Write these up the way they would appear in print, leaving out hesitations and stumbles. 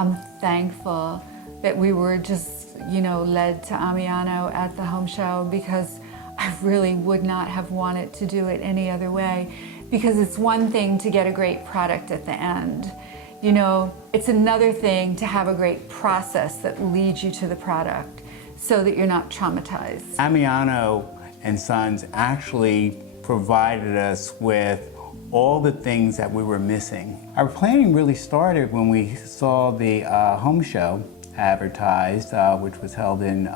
I'm thankful that we were just, led to Amiano at the home show, because I really would not have wanted to do it any other way. Because it's one thing to get a great product at the end. It's another thing to have a great process that leads you to the product so that you're not traumatized. Amiano and Sons actually provided us with all the things that we were missing. Our planning really started when we saw the home show advertised, which was held in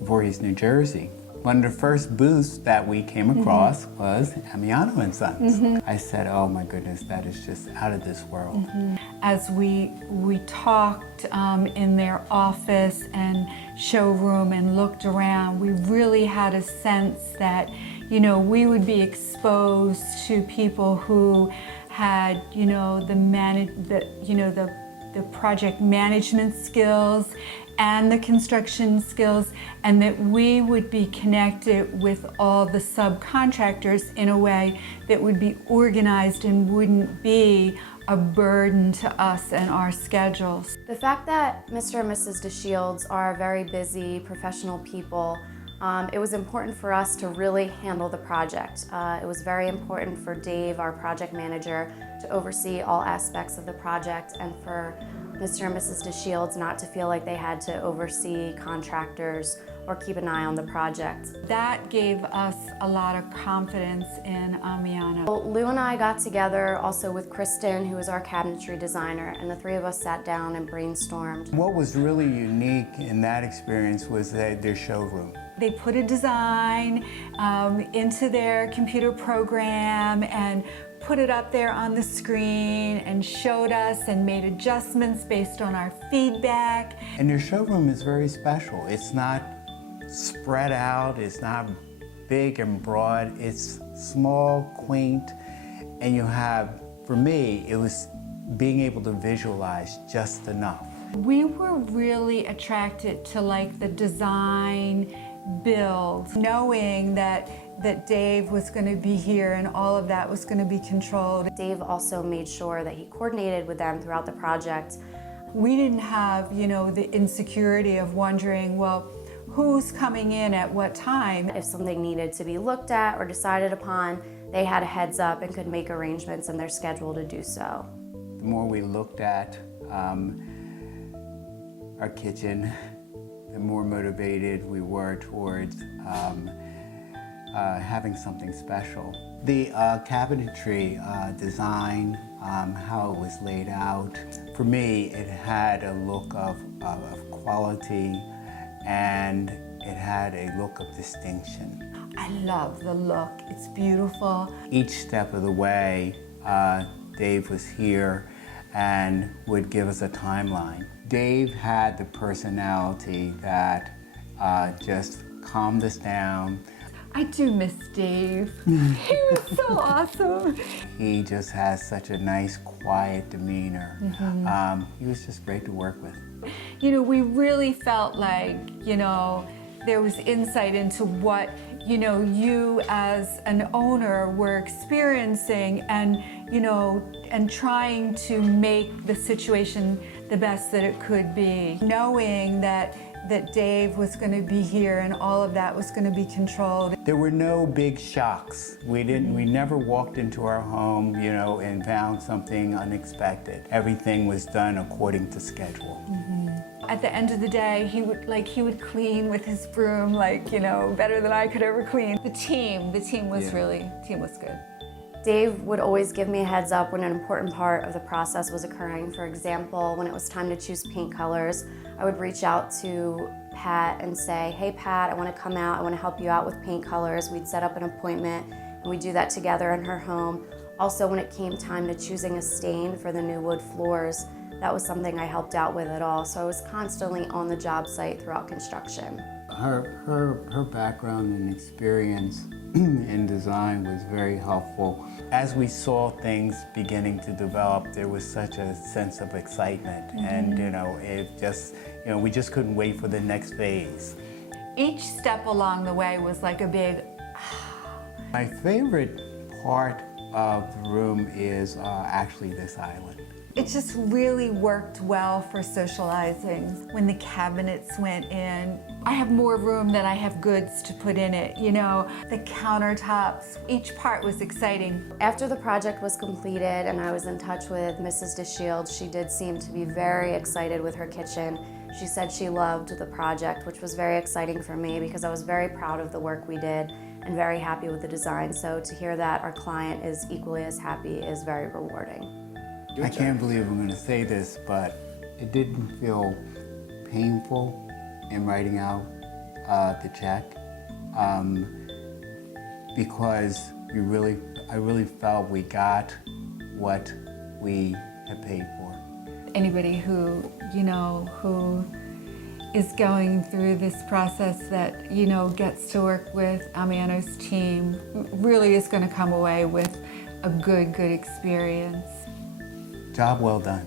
Voorhees, New Jersey. One of the first booths that we came across was Amiano and Sons. I said, oh my goodness, that is just out of this world. As we talked in their office and showroom and looked around, we really had a sense that, we would be exposed to people who had, the project management skills and the construction skills, and that we would be connected with all the subcontractors in a way that would be organized and wouldn't be a burden to us and our schedules. The fact that Mr. and Mrs. DeShields are very busy, professional people, it was important for us to really handle the project. It was very important for Dave, our project manager, to oversee all aspects of the project, and for Mr. and Mrs. DeShields not to feel like they had to oversee contractors or keep an eye on the project. That gave us a lot of confidence in Amiano. Well, Lou and I got together also with Kristen, who is our cabinetry designer, and the three of us sat down and brainstormed. What was really unique in that experience was their showroom. They put a design into their computer program and put it up there on the screen and showed us and made adjustments based on our feedback. And their showroom is very special. It's not spread out, it's not big and broad, it's small, quaint, and you have, for me, it was being able to visualize just enough. We were really attracted to the design build, knowing that Dave was going to be here and all of that was going to be controlled. Dave also made sure that he coordinated with them throughout the project. We didn't have, the insecurity of wondering, well, who's coming in at what time? If something needed to be looked at or decided upon, they had a heads up and could make arrangements in their schedule to do so. The more we looked at our kitchen, the more motivated we were towards having something special. The cabinetry design, how it was laid out, for me it had a look of quality, and it had a look of distinction. I love the look, it's beautiful. Each step of the way, Dave was here and would give us a timeline. Dave had the personality that just calmed us down. I do miss Dave. He was so awesome. He just has such a nice, quiet demeanor. He was just great to work with. We really felt like, there was insight into what, you as an owner were experiencing, and, and trying to make the situation the best that it could be. Knowing that Dave was going to be here and all of that was going to be controlled. There were no big shocks. We never walked into our home, and found something unexpected. Everything was done according to schedule. At the end of the day, he would clean with his broom, better than I could ever clean. The team was good. Dave would always give me a heads up when an important part of the process was occurring. For example, when it was time to choose paint colors, I would reach out to Pat and say, hey Pat, I want to come out, I want to help you out with paint colors. We'd set up an appointment and we'd do that together in her home. Also, when it came time to choosing a stain for the new wood floors, that was something I helped out with at all. So I was constantly on the job site throughout construction. Her background and experience in design was very helpful. As we saw things beginning to develop, there was such a sense of excitement, and it just, we just couldn't wait for the next phase. Each step along the way was like a big My favorite part of the room is actually this island. It just really worked well for socializing. When the cabinets went in, I have more room than I have goods to put in it, you know. The countertops, each part was exciting. After the project was completed and I was in touch with Mrs. DeShields, she did seem to be very excited with her kitchen. She said she loved the project, which was very exciting for me because I was very proud of the work we did and very happy with the design. So to hear that our client is equally as happy is very rewarding. I can't believe I'm going to say this, but it didn't feel painful in writing out the check because I really felt we got what we had paid for. Anybody who, you know, who is going through this process that, you know, gets to work with Amiano's team really is going to come away with a good experience. Job well done.